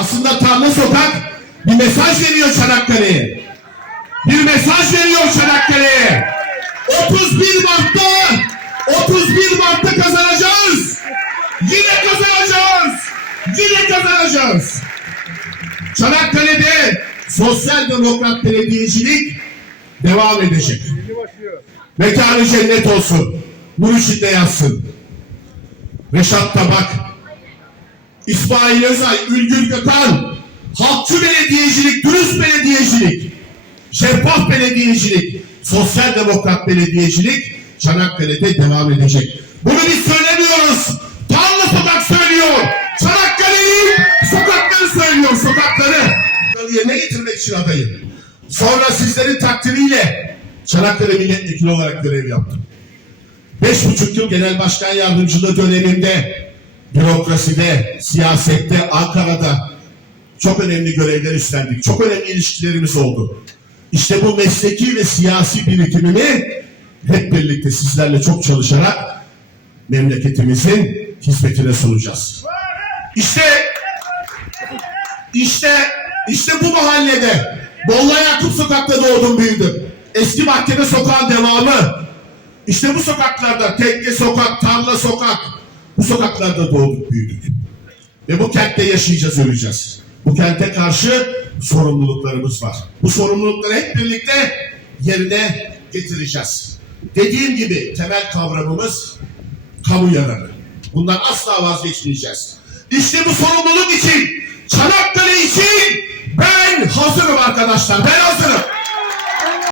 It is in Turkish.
Aslında Tarla Sokak bir mesaj veriyor Çanakkale'ye. Bir mesaj veriyor Çanakkale'ye. 31 Mart'ta 31 Mart'ta kazanacağız. Yine kazanacağız. Yine kazanacağız. Çanakkale'de sosyal demokrat belediyecilik devam edecek. Mekanı cennet olsun. Nur içinde yatsın. Reşat Tabak, İsmail Özay, Ülgür Gökhan, halkçı belediyecilik, dürüst belediyecilik, şeffaf belediyecilik, sosyal demokrat belediyecilik Çanakkale'de devam edecek. Bunu biz söylemiyoruz. Tanrı Sokak söylüyor. Çanakkale'yi sokakları söylüyor, sokakları. Yerine getirmek için adayım. Sonra sizlerin takdiriyle Çanakkale milletvekili olarak görev yaptım. Beş buçuk yıl genel başkan yardımcılığı döneminde bürokraside, siyasette, Ankara'da çok önemli görevler üstlendik. Çok önemli ilişkilerimiz oldu. İşte bu mesleki ve siyasi birikimimi hep birlikte sizlerle çok çalışarak memleketimizin hizmetine sunacağız. İşte işte işte bu mahallede Bolla Yakup sokakta doğdum büyüdüm. Eski mahkeme sokağın devamı. İşte bu sokaklarda Tekke sokak, Tarla sokak bu sokaklarda doğduk büyüdük. Ve bu kentte yaşayacağız, öleceğiz. Bu kente karşı sorumluluklarımız var. Bu sorumlulukları hep birlikte yerine getireceğiz. Dediğim gibi temel kavramımız kamu yararı. Bundan asla vazgeçmeyeceğiz. İşte bu sorumluluk için, Çanakkale için ben hazırım arkadaşlar. Ben hazırım.